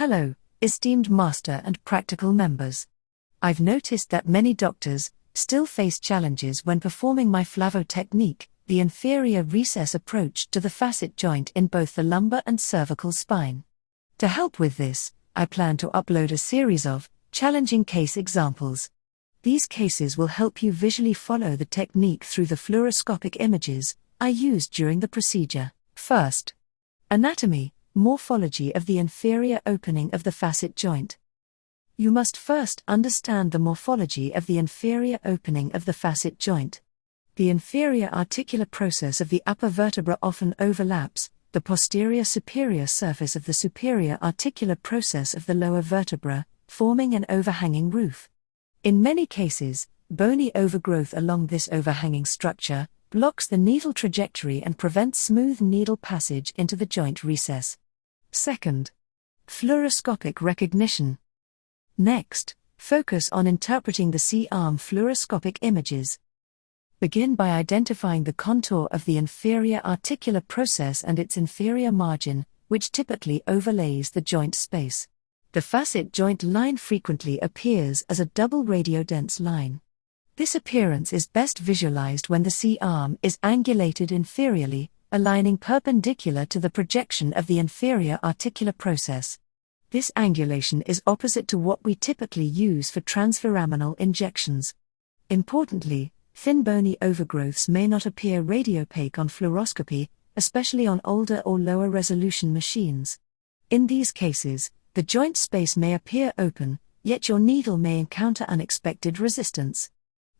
Hello, esteemed master and practical members. I've noticed that many doctors still face challenges when performing my Flavo technique, the inferior recess approach to the facet joint in both the lumbar and cervical spine. To help with this, I plan to upload a series of challenging case examples. These cases will help you visually follow the technique through the fluoroscopic images I used during the procedure. First, anatomy, morphology of the inferior opening of the facet joint. You must first understand the morphology of the inferior opening of the facet joint. The inferior articular process of the upper vertebra often overlaps the posterior superior surface of the superior articular process of the lower vertebra, forming an overhanging roof. In many cases, bony overgrowth along this overhanging structure blocks the needle trajectory and prevents smooth needle passage into the joint recess. Second, fluoroscopic recognition. Next, focus on interpreting the C-arm fluoroscopic images. Begin by identifying the contour of the inferior articular process and its inferior margin, which typically overlays the joint space. The facet joint line frequently appears as a double radiodense line. This appearance is best visualized when the C-arm is angulated inferiorly, aligning perpendicular to the projection of the inferior articular process. This angulation is opposite to what we typically use for transforaminal injections. Importantly, thin bony overgrowths may not appear radiopaque on fluoroscopy, especially on older or lower resolution machines. In these cases, the joint space may appear open, yet your needle may encounter unexpected resistance.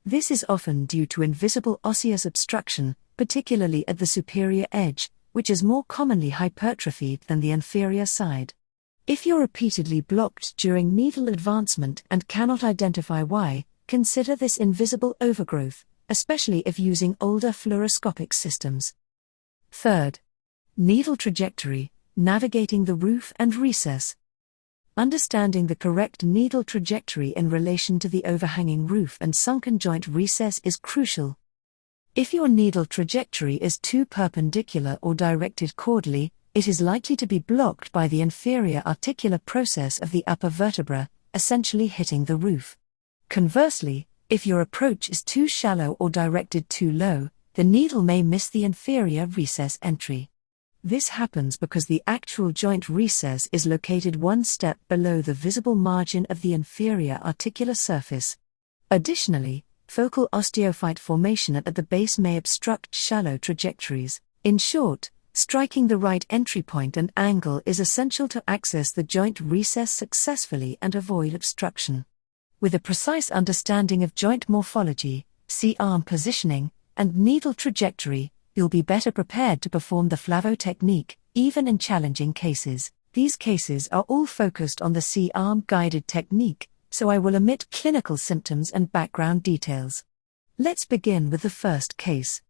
This is often due to invisible osseous obstruction, particularly at the superior edge, which is more commonly hypertrophied than the inferior side. If you're repeatedly blocked during needle advancement and cannot identify why, consider this invisible overgrowth, especially if using older fluoroscopic systems. Third, needle trajectory, navigating the roof and recess. Understanding the correct needle trajectory in relation to the overhanging roof and sunken joint recess is crucial. If your needle trajectory is too perpendicular or directed caudally, it is likely to be blocked by the inferior articular process of the upper vertebra, essentially hitting the roof. Conversely, if your approach is too shallow or directed too low, the needle may miss the inferior recess entry. This happens because the actual joint recess is located one step below the visible margin of the inferior articular surface. Additionally, focal osteophyte formation at the base may obstruct shallow trajectories. In short, striking the right entry point and angle is essential to access the joint recess successfully and avoid obstruction. With a precise understanding of joint morphology, C-arm positioning, and needle trajectory, you'll be better prepared to perform the Flavo technique, even in challenging cases. These cases are all focused on the C-arm guided technique, so I will omit clinical symptoms and background details. Let's begin with the first case.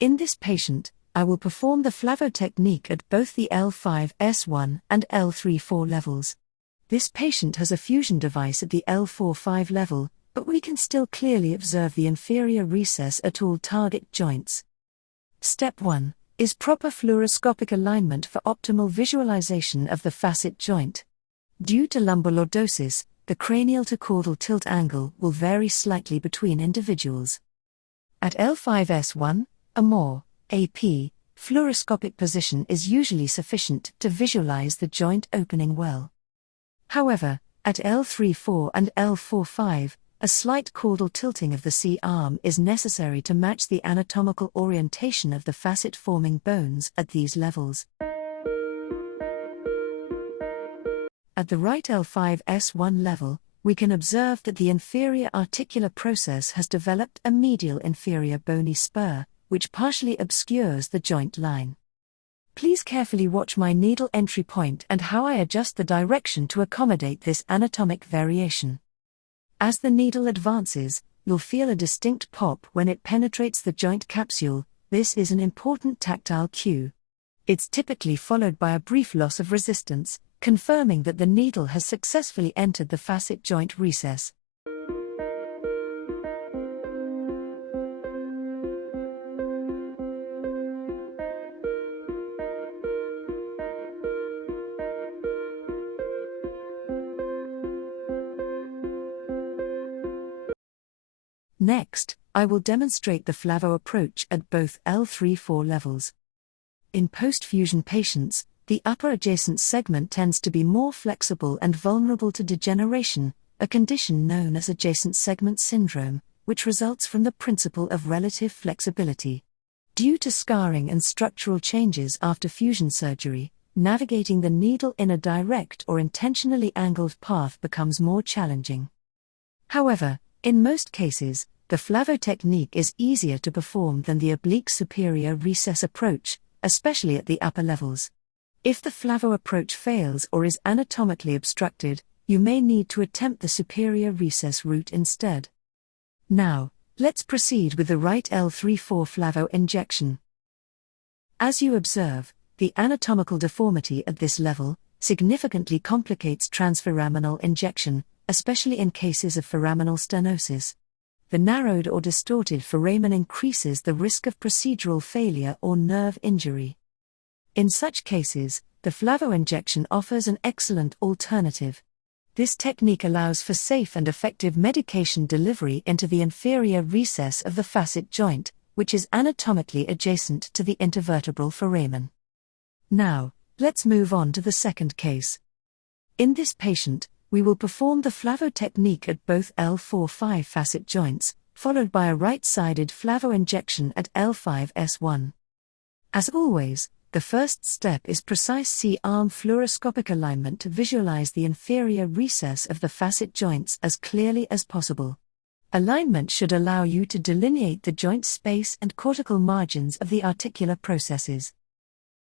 In this patient, I will perform the Flavo technique at both the L5S1 and L34 levels. This patient has a fusion device at the L45 level, but we can still clearly observe the inferior recess at all target joints. Step 1 is proper fluoroscopic alignment for optimal visualization of the facet joint. Due to lumbar lordosis, the cranial to caudal tilt angle will vary slightly between individuals. At L5S1, a more AP fluoroscopic position is usually sufficient to visualize the joint opening well. However, at L34 and L45, a slight caudal tilting of the C-arm is necessary to match the anatomical orientation of the facet-forming bones at these levels. At the right L5S1 level, we can observe that the inferior articular process has developed a medial inferior bony spur, which partially obscures the joint line. Please carefully watch my needle entry point and how I adjust the direction to accommodate this anatomic variation. As the needle advances, you'll feel a distinct pop when it penetrates the joint capsule. This is an important tactile cue. It's typically followed by a brief loss of resistance, confirming that the needle has successfully entered the facet joint recess. Next, I will demonstrate the Flavo approach at both L34 levels. In postfusion patients, the upper adjacent segment tends to be more flexible and vulnerable to degeneration, a condition known as adjacent segment syndrome, which results from the principle of relative flexibility. Due to scarring and structural changes after fusion surgery, navigating the needle in a direct or intentionally angled path becomes more challenging. However, in most cases, the Flavo technique is easier to perform than the oblique superior recess approach, especially at the upper levels. If the Flavo approach fails or is anatomically obstructed, you may need to attempt the superior recess route instead. Now, let's proceed with the right L34 Flavo injection. As you observe, the anatomical deformity at this level significantly complicates transforaminal injection, especially in cases of foraminal stenosis. The narrowed or distorted foramen increases the risk of procedural failure or nerve injury. In such cases, the Flavo injection offers an excellent alternative. This technique allows for safe and effective medication delivery into the inferior recess of the facet joint, which is anatomically adjacent to the intervertebral foramen. Now, let's move on to the second case. In this patient, we will perform the Flavo technique at both L4-5 facet joints, followed by a right-sided Flavo injection at L5S1. As always, the first step is precise C-arm fluoroscopic alignment to visualize the inferior recess of the facet joints as clearly as possible. Alignment should allow you to delineate the joint space and cortical margins of the articular processes.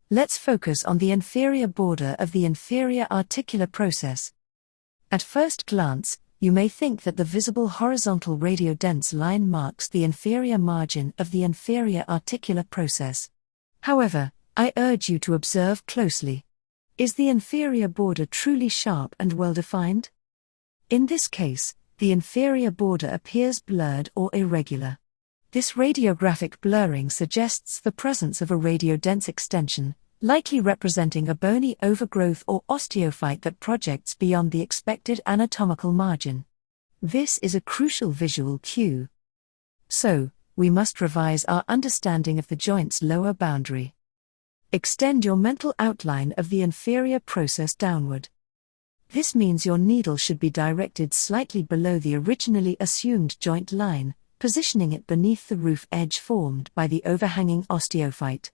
Let's focus on the inferior border of the inferior articular process. At first glance, you may think that the visible horizontal radiodense line marks the inferior margin of the inferior articular process. However, I urge you to observe closely. Is the inferior border truly sharp and well-defined? In this case, the inferior border appears blurred or irregular. This radiographic blurring suggests the presence of a radiodense extension, likely representing a bony overgrowth or osteophyte that projects beyond the expected anatomical margin. This is a crucial visual cue. So, we must revise our understanding of the joint's lower boundary. Extend your mental outline of the inferior process downward. This means your needle should be directed slightly below the originally assumed joint line, positioning it beneath the roof edge formed by the overhanging osteophyte.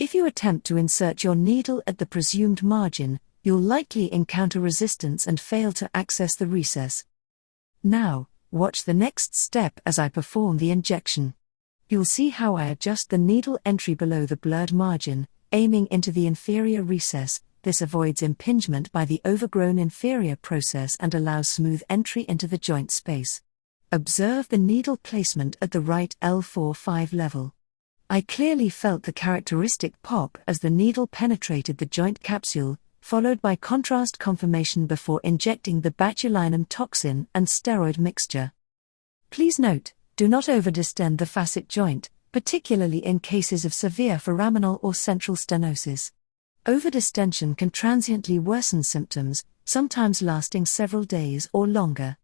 If you attempt to insert your needle at the presumed margin, you'll likely encounter resistance and fail to access the recess. Now, watch the next step as I perform the injection. You'll see how I adjust the needle entry below the blurred margin, aiming into the inferior recess. This avoids impingement by the overgrown inferior process and allows smooth entry into the joint space. Observe the needle placement at the right L4-5 level. I clearly felt the characteristic pop as the needle penetrated the joint capsule, followed by contrast confirmation before injecting the botulinum toxin and steroid mixture. Please note, do not overdistend the facet joint, particularly in cases of severe foraminal or central stenosis. Overdistension can transiently worsen symptoms, sometimes lasting several days or longer.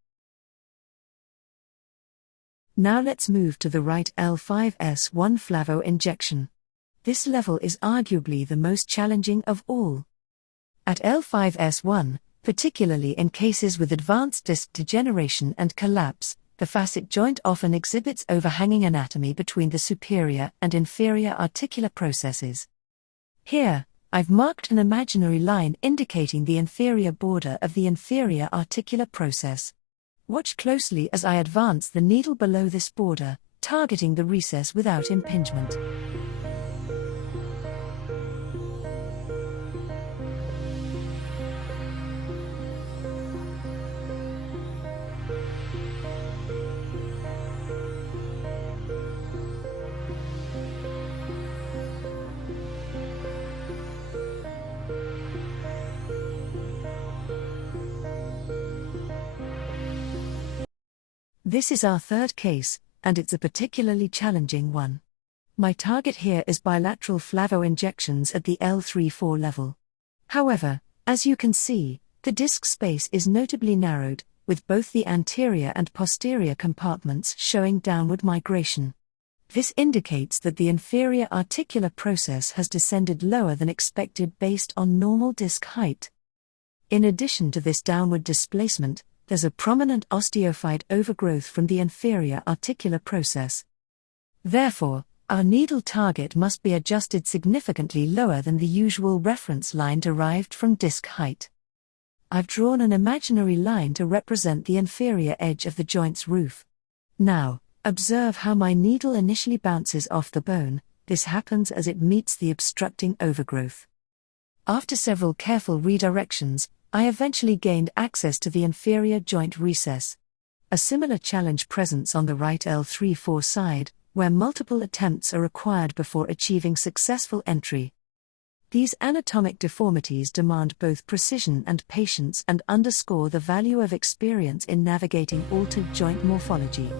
Now let's move to the right L5S1 Flavo injection. This level is arguably the most challenging of all. At L5S1, particularly in cases with advanced disc degeneration and collapse, the facet joint often exhibits overhanging anatomy between the superior and inferior articular processes. Here, I've marked an imaginary line indicating the inferior border of the inferior articular process. Watch closely as I advance the needle below this border, targeting the recess without impingement. This is our third case, and it's a particularly challenging one. My target here is bilateral Flavo injections at the L34 level. However, as you can see, the disc space is notably narrowed, with both the anterior and posterior compartments showing downward migration. This indicates that the inferior articular process has descended lower than expected based on normal disc height. In addition to this downward displacement, there's a prominent osteophyte overgrowth from the inferior articular process. Therefore, our needle target must be adjusted significantly lower than the usual reference line derived from disc height. I've drawn an imaginary line to represent the inferior edge of the joint's roof. Now, observe how my needle initially bounces off the bone. This happens as it meets the obstructing overgrowth. After several careful redirections, I eventually gained access to the inferior joint recess. A similar challenge presents on the right L34 side, where multiple attempts are required before achieving successful entry. These anatomic deformities demand both precision and patience and underscore the value of experience in navigating altered joint morphology.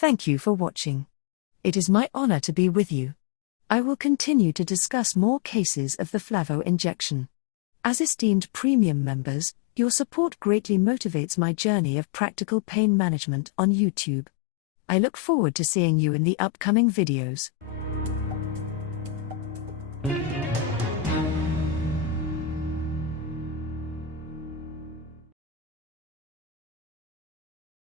Thank you for watching. It is my honor to be with you. I will continue to discuss more cases of the Flavo injection. As esteemed premium members, your support greatly motivates my journey of practical pain management on YouTube. I look forward to seeing you in the upcoming videos.